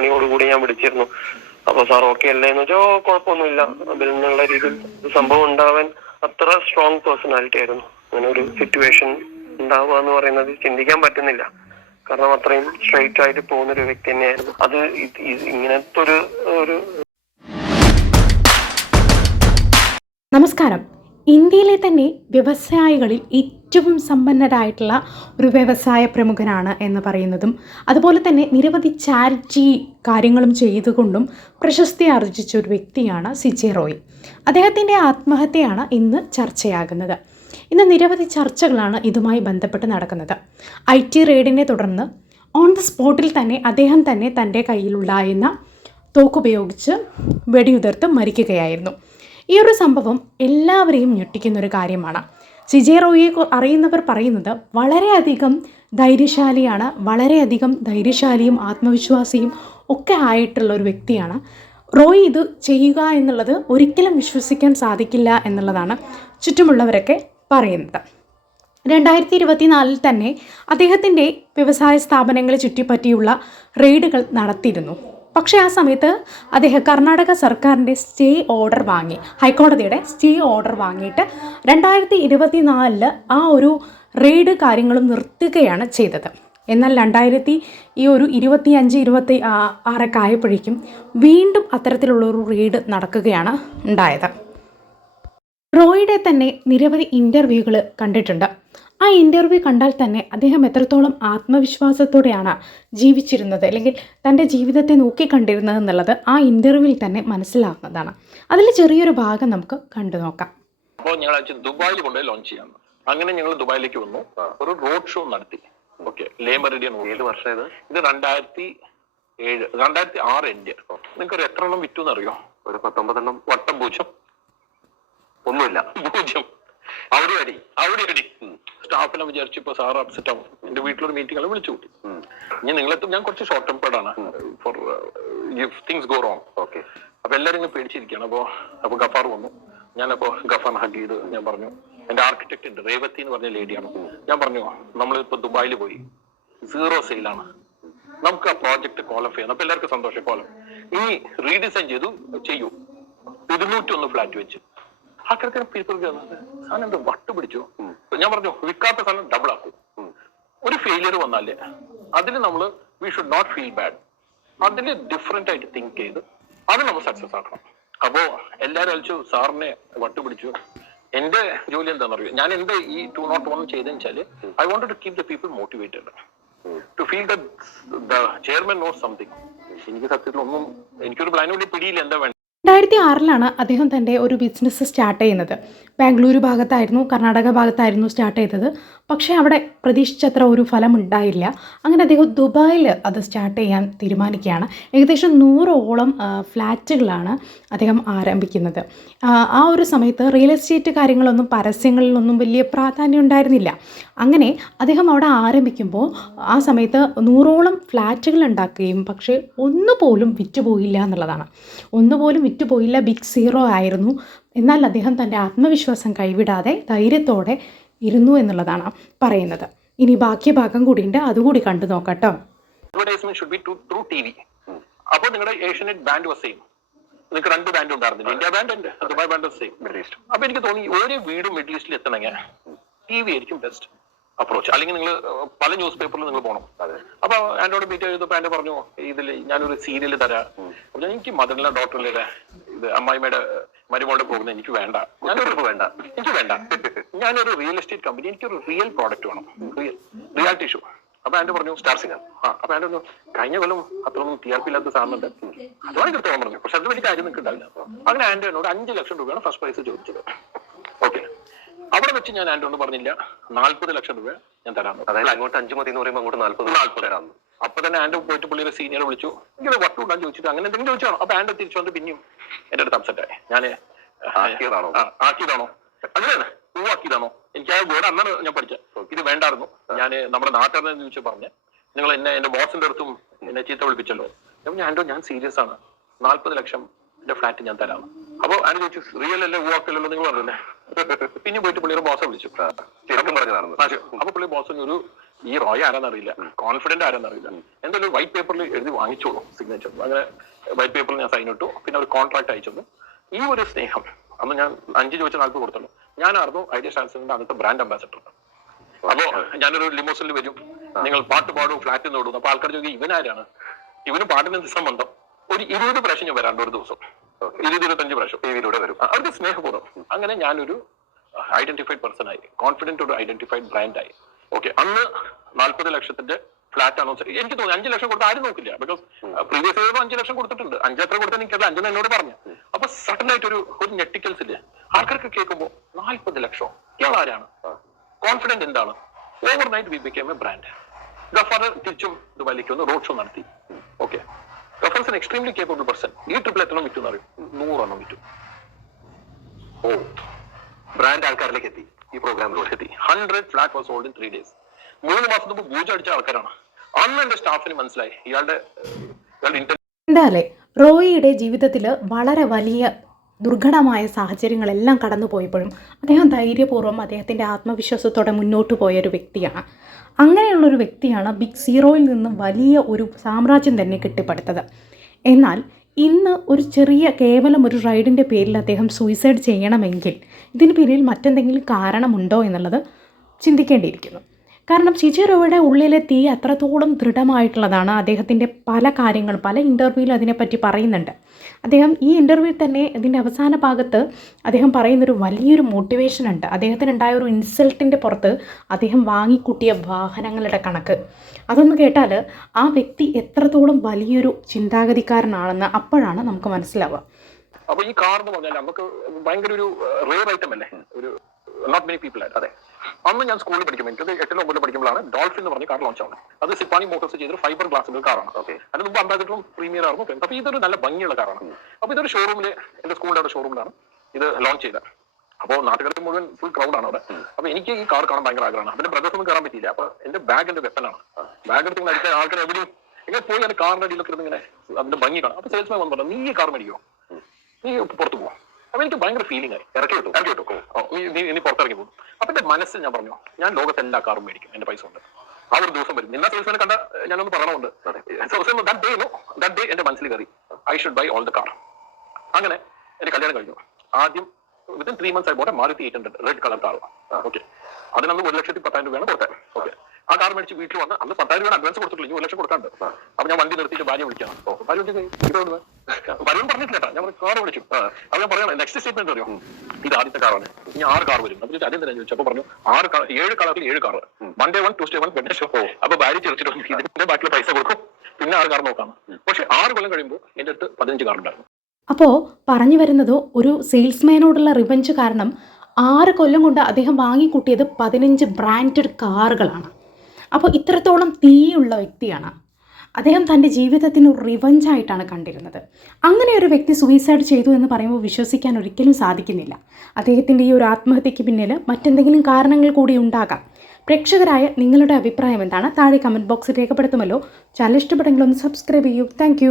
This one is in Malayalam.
മണിയോടുകൂടി ഞാൻ വിളിച്ചിരുന്നു. അപ്പൊ സാർ ഓക്കെ അല്ലേ? എന്ന് വെച്ചാൽ "ഓ, കുഴപ്പമൊന്നുമില്ല. അതിൽ നിന്നുള്ള രീതിയിൽ സംഭവം ഉണ്ടാവാൻ അത്ര സ്ട്രോങ് പേഴ്സണാലിറ്റി ആയിരുന്നു. അങ്ങനെ ഒരു സിറ്റുവേഷൻ ഉണ്ടാവുക എന്ന് പറയുന്നത് ചിന്തിക്കാൻ പറ്റുന്നില്ല. കാരണം അത്രയും സ്ട്രെയിറ്റ് ആയിട്ട് പോകുന്ന ഒരു വ്യക്തി തന്നെയായിരുന്നു. അത് ഇങ്ങനത്തെ ഒരു ഒരു നമസ്കാരം. ഇന്ത്യയിലെ തന്നെ വ്യവസായികളിൽ ഏറ്റവും സമ്പന്നരായിട്ടുള്ള ഒരു വ്യവസായ പ്രമുഖനാണ് എന്ന് പറയുന്നതും അതുപോലെ തന്നെ നിരവധി ചാരിറ്റി കാര്യങ്ങളും ചെയ്തുകൊണ്ടും പ്രശസ്തി ആർജിച്ച ഒരു വ്യക്തിയാണ് സിജെ റോയ്. അദ്ദേഹത്തിന്റെ ആത്മഹത്യയാണ് ഇന്ന് ചർച്ചയാകുന്നത്. ഇന്ന് നിരവധി ചർച്ചകളാണ് ഇതുമായി ബന്ധപ്പെട്ട് നടക്കുന്നത്. ഐ ടി റെയ്ഡിനെ തുടർന്ന് ഓൺ ദ സ്പോട്ടിൽ തന്നെ അദ്ദേഹം തന്നെ തന്റെ കയ്യിലുണ്ടായിരുന്ന തോക്കുപയോഗിച്ച് വെടിയുതിർത്ത് മരിക്കുകയായിരുന്നു. ഈ ഒരു സംഭവം എല്ലാവരെയും ഞെട്ടിക്കുന്നൊരു കാര്യമാണ്. സിജെ റോയിയെ കു- അറിയുന്നവർ പറയുന്നത് വളരെയധികം ധൈര്യശാലിയാണ് വളരെയധികം ധൈര്യശാലിയും ആത്മവിശ്വാസിയും ഒക്കെ ആയിട്ടുള്ള ഒരു വ്യക്തിയാണ്. റോയ് ഇത് ചെയ്യുക എന്നുള്ളത് ഒരിക്കലും വിശ്വസിക്കാൻ സാധിക്കില്ല എന്നുള്ളതാണ് ചുറ്റുമുള്ളവരൊക്കെ പറയുന്നത്. രണ്ടായിരത്തി ഇരുപത്തിനാലിൽ തന്നെ അദ്ദേഹത്തിന്റെ വ്യവസായ സ്ഥാപനങ്ങളെ ചുറ്റിപ്പറ്റിയുള്ള റെയ്ഡുകൾ നടത്തിയിരുന്നു. പക്ഷേ ആ സമയത്ത് അദ്ദേഹം കർണാടക സർക്കാരിന്റെ സ്റ്റേ ഓർഡർ വാങ്ങി. ഹൈക്കോടതിയുടെ സ്റ്റേ ഓർഡർ വാങ്ങിയിട്ട് രണ്ടായിരത്തി ഇരുപത്തിനാലിൽ ആ ഒരു റെയ്ഡ് കാര്യങ്ങളും നിർത്തുകയാണ് ചെയ്തത്. എന്നാൽ രണ്ടായിരത്തി ഈ ഒരു ഇരുപത്തി അഞ്ച് ഇരുപത്തി ആറൊക്കെ ആയപ്പോഴേക്കും വീണ്ടും അത്തരത്തിലുള്ള ഒരു റെയ്ഡ് നടക്കുകയാണ് ഉണ്ടായത്. റോയുടെ തന്നെ നിരവധി ഇന്റർവ്യൂകൾ കണ്ടിട്ടുണ്ട്. ആ ഇന്റർവ്യൂ കണ്ടാൽ തന്നെ അദ്ദേഹം എത്രത്തോളം ആത്മവിശ്വാസത്തോടെയാണ് ജീവിച്ചിരുന്നത് അല്ലെങ്കിൽ തന്റെ ജീവിതത്തെ നോക്കിക്കണ്ടിരുന്നത് എന്നുള്ളത് ആ ഇന്റർവ്യൂവിൽ തന്നെ മനസ്സിലാകുന്നതാണ്. അതിൽ ചെറിയൊരു ഭാഗം നമുക്ക് കണ്ടു നോക്കാം. അപ്പോൾ ഞങ്ങൾ ദുബായിൽ കൊണ്ടുപോയി ലോഞ്ച് ചെയ്യാം അങ്ങനെ ഞങ്ങൾ ദുബായിലേക്ക് വന്നു. ഒരു റോഡ് ഷോ നടത്തി. ഓക്കെ ലേമറിഡിയൻ ഏത് വർഷം ഇത്? ഇത് രണ്ടായിരത്തി ഏഴ് രണ്ടായിരത്തി ആറ് എന്റെ നിങ്ങൾക്ക് ഒരു എത്ര എണ്ണം വിറ്റു എന്നറിയോ? ഒരു പത്തൊമ്പതെണ്ണം. വട്ടം പൂജ്യം. ഒന്നുമില്ല. പൂജ്യം. അവിടെ അടി അവിടെ അടി. സ്റ്റാഫിനെ വിചാരിച്ചു ഇപ്പൊ സാർ അപ്സെറ്റ് ആവും. എന്റെ വീട്ടിലൊരു മീറ്റിംഗ് വിളിച്ചു കൂട്ടി. ഞാൻ നിങ്ങളെത്തും ഞാൻ കുറച്ച് ഷോർട്ട് ടെമ്പേർഡ് ആണ്. For things go wrong okay അപ്പൊ എല്ലാരും ഇങ്ങനെ പേടിച്ചിരിക്കുകയാണ്. അപ്പൊ അപ്പൊ ഗഫാർ വന്നു. ഞാനപ്പോ ഗഫാർ ഹഗ് ചെയ്ത് ഞാൻ പറഞ്ഞു എന്റെ ആർക്കിടെക്ട് ഉണ്ട് റേവത്തി എന്ന് പറഞ്ഞ ലേഡിയാണ് ഞാൻ പറഞ്ഞു നമ്മളിപ്പോ ദുബായിൽ പോയി. സീറോ സെയിലാണ് നമുക്ക് ആ പ്രോജക്ട് ക്വാളിഫൈ ചെയ്യണം. അപ്പൊ എല്ലാവർക്കും സന്തോഷം കോലം ഇനി റീഡിസൈൻ ചെയ്തു ചെയ്യൂ. ഇരുന്നൂറ്റി ഒന്ന് ഫ്ലാറ്റ് വെച്ച്. ആൾക്കാർക്ക് പീപ്പിൾ സാധനം എന്താ വട്ട് പിടിച്ചു. ഞാൻ പറഞ്ഞു വിൽക്കാത്ത സാധനം ഡബിൾ ആക്കും. ഒരു ഫെയിലിയർ വന്നാലേ അതിൽ നമ്മൾ we should not feel bad അതിൽ ഡിഫറെന്റ് ആയിട്ട് തിങ്ക് ചെയ്ത് അത് നമ്മൾ സക്സസ് ആക്കണം. അപ്പോ എല്ലാരും അയച്ചു സാറിനെ വട്ടുപിടിച്ചു എന്റെ ജോലി എന്താണെന്ന് അറിയോ ഞാൻ എന്റെ ഈ ടു നോട്ട് വൺ ചെയ്തെന്ന് വെച്ചാൽ I want to keep the people motivated to feel the chairman not something എനിക്ക് സത്യത്തിൽ ഒന്നും എനിക്കൊരു പ്ലാനോട് പിടിയില്ല എന്താ വേണ്ടത്? രണ്ടായിരത്തി ആറിലാണ് അദ്ദേഹം തന്റെ ഒരു ബിസിനസ് സ്റ്റാർട്ട് ചെയ്യുന്നത്. ബാംഗ്ലൂരു ഭാഗത്തായിരുന്നു കർണാടക ഭാഗത്തായിരുന്നു സ്റ്റാർട്ട് ചെയ്തത്. പക്ഷേ അവിടെ പ്രതീക്ഷിച്ചത്ര ഒരു ഫലം ഉണ്ടായില്ല അങ്ങനെ അദ്ദേഹം ദുബായിൽ അത് സ്റ്റാർട്ട് ചെയ്യാൻ തീരുമാനിക്കുകയാണ്. ഏകദേശം നൂറോളം ഫ്ലാറ്റുകളാണ് അദ്ദേഹം ആരംഭിക്കുന്നത്. ആ ഒരു സമയത്ത് റിയൽ എസ്റ്റേറ്റ് കാര്യങ്ങളൊന്നും പരസ്യങ്ങളിലൊന്നും വലിയ പ്രാധാന്യം ഉണ്ടായിരുന്നില്ല. അങ്ങനെ അദ്ദേഹം അവിടെ ആരംഭിക്കുമ്പോൾ ആ സമയത്ത് നൂറോളം ഫ്ലാറ്റുകൾ ഉണ്ടാക്കുകയും പക്ഷേ ഒന്നുപോലും വിറ്റുപോയില്ല എന്നുള്ളതാണ്. ഒന്നുപോലും വിറ്റുപോയില്ല ബിഗ് സീറോ ആയിരുന്നു. എന്നാൽ അദ്ദേഹം തന്റെ ആത്മവിശ്വാസം കൈവിടാതെ ധൈര്യത്തോടെ ഇരുന്നു എന്നുള്ളതാണ് പറയുന്നത്. ഇനി ബാക്കി ഭാഗം കൂടിയുണ്ട്. അതുകൂടി കണ്ടു നോക്കട്ടോ. അപ്പോൾ നിങ്ങളുടെ ഏഷ്യനെറ്റ് ബാൻഡ് വസ് ചെയ്യും നിങ്ങൾക്ക് രണ്ട് ബാൻഡ് ഉണ്ടായിരുന്നില്ല? ഇന്ത്യ ബാൻഡ് ഉണ്ട് Dubai band same middle east അപ്പൊ എനിക്ക് തോന്നി ഓരോ വീടും മിഡിൽ ഈസ്റ്റിൽ എത്തണമെങ്കിൽ ടി വി ആയിരിക്കും ബെസ്റ്റ് അപ്രോച്ച് അല്ലെങ്കിൽ നിങ്ങൾ പല ന്യൂസ് പേപ്പറിൽ നിങ്ങൾ പോകണം അപ്പൊ ആൻഡോട് മീറ്റ് ചെയ്തപ്പോ ആൻഡ് പറഞ്ഞു ഇതിൽ ഞാനൊരു സീരിയൽ തരാം. എനിക്ക് മദറിലെ ഡോക്ടറിലെ ഇത് അമ്മായിമ്മയുടെ മരുമോളുടെ പോകുന്നത് എനിക്ക് വേണ്ട. ഞാനൊരു വേണ്ട. എനിക്ക് വേണ്ട. ഞാനൊരു റിയൽ എസ്റ്റേറ്റ് കമ്പനി എനിക്കൊരു റിയൽ പ്രോഡക്റ്റ് വേണം. റിയൽ റിയാലിറ്റി ഷോ അപ്പൊ ആൻഡ് പറഞ്ഞു സ്റ്റാർ സിംഗർ ആ അപ്പൊ ആൻഡ് പറഞ്ഞു കഴിഞ്ഞ കൊല്ലം അത്രയൊന്നും ടി ആർ പി ഇല്ലാത്ത സാധനമുണ്ട് അതുമാണ് കൃത്യം പറഞ്ഞു. പക്ഷെ അത് വലിയ കാര്യം നിൽക്കുന്നുണ്ടാവില്ല അങ്ങനെ ആൻഡ് എന്നോട് അഞ്ച് ലക്ഷം രൂപയാണ് ഫസ്റ്റ് പ്രൈസ് ചോദിച്ചത്. ഓക്കെ. അവിടെ വെച്ച് ഞാൻ ആന്റോണ് പറഞ്ഞില്ല. നാല്പത് ലക്ഷം രൂപ ഞാൻ തരാം അതായത് അങ്ങോട്ട് അഞ്ചു മതി എന്ന് പറയുമ്പോൾ അങ്ങോട്ട് നാല്പത് നാല്പത്. തരാം അപ്പൊ തന്നെ ആന്റോ പോയിട്ട് പുള്ളിയുടെ സീനിയർ വിളിച്ചു. ഇങ്ങനെ വട്ട് ചോദിച്ചിട്ട് അങ്ങനെ എന്തെങ്കിലും ചോദിച്ചാണോ? അപ്പൊ ആന്റോ തിരിച്ചു വന്ന് പിന്നെയും എന്റെ അടുത്ത് അപ്സെറ്റ് ആയി. ഞാൻ ആക്കിയതാണോ? ആക്കിയതാണോ? അങ്ങനെയാണ്. പൂവാക്കിയതാണോ എനിക്ക് ആ വേർഡ് അന്നാണ് ഞാൻ പഠിച്ച ഇത് വേണ്ടായിരുന്നു. ഞാൻ നമ്മുടെ നാട്ടുകാരനെ ചോദിച്ചു പറഞ്ഞ് നിങ്ങൾ എന്നെ എന്റെ ബോസിന്റെ അടുത്തും എന്നെ ചീത്ത വിളിപ്പിച്ചല്ലോ. ഞാൻ ആന്റോ ഞാൻ സീരിയസ് ആണ്. നാല്പത് ലക്ഷം എന്റെ ഫ്ലാറ്റ് ഞാൻ തരാം. അപ്പൊ ആന്റോ ചോദിച്ചു റിയൽ അല്ലേ? ഊവാക്കല്ലോ നിങ്ങൾ പറഞ്ഞല്ലേ. പിന്നെ പോയിട്ട് പുള്ളിയുടെ ബോസ് വിളിച്ചു. ശരിക്കും പറഞ്ഞതാണ് അപ്പൊ പുള്ളി ബോസ് ഒരു ഈ റോയ് ആരാന്നറിയില്ല. കോൺഫിഡന്റ് ആരാന്നറിയില്ല. എന്തായാലും ഒരു വൈറ്റ് പേപ്പറിൽ എഴുതി വാങ്ങിച്ചോളൂ സിഗ്നേച്ചർ അങ്ങനെ വൈറ്റ് പേപ്പറിൽ ഞാൻ സൈൻ ഇട്ടു. പിന്നെ ഒരു കോൺട്രാക്ട് അയച്ചു ഈ ഒരു സ്നേഹം അന്ന് ഞാൻ അഞ്ച് ചോദിച്ച നാൽപ്പത് കൊടുത്തുള്ളൂ ഞാനായിരുന്നു ഐഡിയ സ്റ്റാൻസിന്റെ അന്നത്തെ ബ്രാൻഡ് അംബാസഡർ അപ്പോ ഞാനൊരു ലിമോസിൽ വരും. നിങ്ങൾ പാട്ട് പാടും ഫ്ലാറ്റിൽ നിന്ന് അപ്പൊ ആൾക്കാർ ചോദിക്കും ഇവനാരാണ്? ഇവന് പാട്ടിന് എന്ത് സംബന്ധം? ഒരു ഇരുപത് പ്രാവശ്യം ഞാൻ വരാണ്ട് ഒരു ദിവസം. ഇരുപത് ഇരുപത്തഞ്ച് പ്രാവശ്യം. ടി വിയിലൂടെ വരും അവർക്ക് സ്നേഹപൂർവം. അങ്ങനെ ഞാനൊരു ഐഡന്റിഫൈഡ് പേഴ്സൺ ആയി. കോൺഫിഡന്റ് ഒരു ഐഡന്റിഫൈഡ് ബ്രാൻഡ് ആയി. ഓക്കെ അന്ന് നാൽപ്പത് ലക്ഷത്തിന്റെ ഫ്ലാറ്റ് ആണോ എനിക്ക് തോന്നി അഞ്ച് ലക്ഷം കൊടുത്ത് ആരും നോക്കില്ല. ബിക്കോസ് പ്രീവിയസ് ഇയർ അഞ്ച് ലക്ഷം കൊടുത്തിട്ടുണ്ട്. അഞ്ച് എത്ര കൊടുത്താൽ എനിക്കത് അഞ്ചെന്ന് എന്നോട് പറഞ്ഞു. അപ്പൊ സഡൻ ആയിട്ട് ഒരു ഒരു ഞെട്ടിക്കൽസ് ഇല്ലേ? ആൾക്കാർക്ക് കേൾക്കുമ്പോൾ നാൽപ്പത് ലക്ഷം? ഇയാൾ ആരാണ്? കോൺഫിഡന്റ് എന്താണ്? Overnight we become a brand Gaffar തിരിച്ചും ഇത് വലിക്കുന്നു റോഡ് ഷോ നടത്തി okay Gaffar's extremely capable person ഈ ട്രിപ്പിൾ എത്ര വിറ്റു എന്നറിയും? നൂറെണ്ണം വിറ്റു. ഓ ബ്രാൻഡ് ആൾക്കാരിലേക്ക് എത്തി. ഈ പ്രോഗ്രാമിലൂടെ എത്തി. Hundred flat was sold in three days മൂന്ന് മാസം മുമ്പ് പൂജ അടിച്ച ആൾക്കാരാണ്. അന്ന് എന്റെ സ്റ്റാഫിന് മനസ്സിലായി. ഇയാളുടെ ഇയാളുടെ ഇന്റർ എന്തായാലേ റോയിയുടെ ജീവിതത്തിൽ വളരെ വലിയ ദുർഘടമായ സാഹചര്യങ്ങളെല്ലാം കടന്നു പോയപ്പോഴും അദ്ദേഹം ധൈര്യപൂർവം അദ്ദേഹത്തിന്റെ ആത്മവിശ്വാസത്തോടെ മുന്നോട്ട് പോയൊരു വ്യക്തിയാണ്. അങ്ങനെയുള്ളൊരു വ്യക്തിയാണ് ബിഗ് സീറോയിൽ നിന്ന് വലിയ ഒരു സാമ്രാജ്യം തന്നെ കെട്ടിപ്പടുത്തത്. എന്നാൽ ഇന്ന് ഒരു ചെറിയ കേവലം ഒരു റൈഡിന്റെ പേരിൽ അദ്ദേഹം സൂയിസൈഡ് ചെയ്യണമെങ്കിൽ ഇതിന് പിന്നിൽ മറ്റെന്തെങ്കിലും കാരണമുണ്ടോ എന്നുള്ളത് ചിന്തിക്കേണ്ടിയിരിക്കുന്നു. കാരണം ചിചിറോയുടെ ഉള്ളിലെ തീ അത്രത്തോളം ദൃഢമായിട്ടുള്ളതാണ്. അദ്ദേഹത്തിന്റെ പല കാര്യങ്ങളും പല ഇന്റർവ്യൂവിലും അതിനെപ്പറ്റി പറയുന്നുണ്ട്. അദ്ദേഹം ഈ ഇന്റർവ്യൂവിൽ തന്നെ ഇതിന്റെ അവസാന ഭാഗത്ത് അദ്ദേഹം പറയുന്നൊരു വലിയൊരു മോട്ടിവേഷൻ ഉണ്ട്. അദ്ദേഹത്തിനുണ്ടായ ഒരു ഇൻസൾട്ടിന്റെ പുറത്ത് അദ്ദേഹം വാങ്ങിക്കൂട്ടിയ വാഹനങ്ങളുടെ കണക്ക്. അതൊന്ന് കേട്ടാൽ ആ വ്യക്തി എത്രത്തോളം വലിയൊരു ചിന്താഗതിക്കാരനാണെന്ന് അപ്പോഴാണ് നമുക്ക് മനസ്സിലാവുക. അപ്പോൾ ഈ കാർ എന്ന് പറഞ്ഞാൽ നമുക്ക് ഭയങ്കര ഒരു റേർ ഐറ്റം അല്ലേ? ഒരു നോട്ട് മെനി പീപ്പിൾ അതെ. അന്ന് ഞാൻ സ്കൂളിൽ പഠിക്കുമ്പോൾ എനിക്ക് എട്ടിലോ ഒമ്പതിലോ പഠിക്കുമ്പോഴാണ് ഡോൾഫിൻ എന്ന് പറഞ്ഞ കാർ ലോഞ്ച് ആവുന്നത്. അത് സിപ്പാനി മോട്ടോഴ്സ് ചെയ്തൊരു ഫൈബർ ഗ്ലാസിന്റെ കാറാണ്. അതിന് മുമ്പ് അംബാസിഡറും പ്രീമിയർ ആയിരുന്നു. അപ്പൊ ഇതൊരു നല്ല ഭംഗിയുള്ള കാറാണ് അപ്പൊ ഇതൊരു ഷോറൂമിൽ എന്റെ സ്കൂളിന്റെ അവിടെ ഷോറൂമിലാണ് ഇത് ലോഞ്ച് ചെയ്തത്. അപ്പോൾ നാട്ടുകാർക്ക് മുഴുവൻ ഫുൾ ക്രൗഡ് ആണ് അവിടെ. അപ്പൊ എനിക്ക് ഈ കാർ കാണാൻ ഭയങ്കര ആഗ്രഹമാണ്. അതിന്റെ ബ്രദേഴ്സ് ഒന്നും കയറാൻ പറ്റിയില്ല. അപ്പൊ എന്റെ ബാഗ് എന്റെ വെപ്പനാണ് ബാഗ് എടുത്ത് അടുത്ത ആൾക്കാർ എവിടെയും ഇങ്ങനെ പോയി അതിന്റെ കാറിന്റെ അടിയിലൊക്കെ ഇരുന്ന് ഇങ്ങനെ അതിന്റെ ഭംഗി കാണാം. അപ്പൊ സെയിൽസ്മാൻ വന്ന് പറഞ്ഞു നീ ഈ കാർ മേടിക്കോ. നീ പുറത്തു പോകും അപ്പൊ എനിക്ക് ഭയങ്കര ഫീലിംഗ് ആയി. ഇറക്കി വിട്ടു ഇറക്കി വിട്ടു. നീ നീ നീ പുറത്തിറങ്ങി പോകും. അപ്പൊ എന്റെ മനസ്സിൽ ഞാൻ പറഞ്ഞു ഞാൻ ലോകത്ത് എല്ലാ കാറും മേടിക്കും എന്റെ പൈസ ഉണ്ട് ആ ഒരു ദിവസം വരും. എല്ലാ സെയിൽസ്മാനെ കണ്ട ഞാനൊന്ന് പറയണമുണ്ട്. ദാറ്റ് ഡേ നോ ഡേ എന്റെ മനസ്സിൽ കയറി I should buy all the car അങ്ങനെ എന്റെ കല്യാണം കഴിഞ്ഞു. ആദ്യം വിത്തിൻ ത്രീ മന്ത്സ് ആയി പോട്ടെ Maruti eight hundred red colour car okay അതിനന്ന് ഒരു ലക്ഷത്തി പത്തായിരം രൂപയാണ് കൊടുത്തത്. ഓക്കെ ആ കാർ മേടിച്ച് വീട്ടിൽ വന്ന് അന്ന് പത്തായിരം രൂപ അഡ്വാൻസ് കൊടുത്തിട്ടില്ല ഇനി ഒരു ലക്ഷം കൊടുക്കാണ്ട്. അപ്പൊ ഞാൻ വണ്ടി നിർത്തിയിട്ട് ഭാര്യ വിളിക്കാം ഭാര്യ വിളിച്ചു വരും പറഞ്ഞിട്ടില്ല കേട്ടോ. ഞാൻ കാർ വിളിച്ചു. അത് ഞാൻ പറയണം നെക്സ്റ്റ് സ്റ്റേറ്റ്മെന്റ് അറിയോ? ഇത് ആദ്യത്തെ കാറാണ് ഇനി ആറ് കാർ വരും. അപ്പൊ ആദ്യം തന്നെ ചോദിച്ചു അപ്പൊ പറഞ്ഞു ആറ് കാർ ഏഴ് കളറിൽ ഏഴ് car one day one to stay one വെഡേ show അപ്പൊ ഭാര്യ ചോദിച്ചിട്ട് ഇതിന്റെ ബാക്കിൽ പൈസ കൊടുക്കും. പിന്നെ ആറ് കാർ നോക്കാം. പക്ഷെ ആറ് കൊല്ലം കഴിയുമ്പോൾ എന്റെ അടുത്ത് പതിനഞ്ച് കാർ ഉണ്ടായിരുന്നു അപ്പോൾ പറഞ്ഞു വരുന്നത് ഒരു സെയിൽസ്മാനോടുള്ള റിവഞ്ച് കാരണം ആറ് കൊല്ലം കൊണ്ട് അദ്ദേഹം വാങ്ങിക്കൂട്ടിയത് പതിനഞ്ച് ബ്രാൻഡഡ് കാറുകളാണ് അപ്പോൾ ഇത്രത്തോളം തീയുള്ള വ്യക്തിയാണ്. അദ്ദേഹം തന്റെ ജീവിതത്തിന് റിവഞ്ചായിട്ടാണ് കണ്ടിരുന്നത്. അങ്ങനെ ഒരു വ്യക്തി സൂയിസൈഡ് ചെയ്തു എന്ന് പറയുമ്പോൾ വിശ്വസിക്കാൻ ഒരിക്കലും സാധിക്കുന്നില്ല. അദ്ദേഹത്തിന്റെ ഈ ഒരു ആത്മഹത്യയ്ക്ക് പിന്നിൽ മറ്റെന്തെങ്കിലും കാരണങ്ങൾ കൂടി ഉണ്ടാകാം. പ്രേക്ഷകരായ നിങ്ങളുടെ അഭിപ്രായം എന്താണ്? താഴെ കമന്റ് ബോക്സിൽ രേഖപ്പെടുത്തുമല്ലോ. ചാനൽ ഇഷ്ടപ്പെട്ടെങ്കിൽ ഒന്ന് സബ്സ്ക്രൈബ് ചെയ്യൂ. താങ്ക്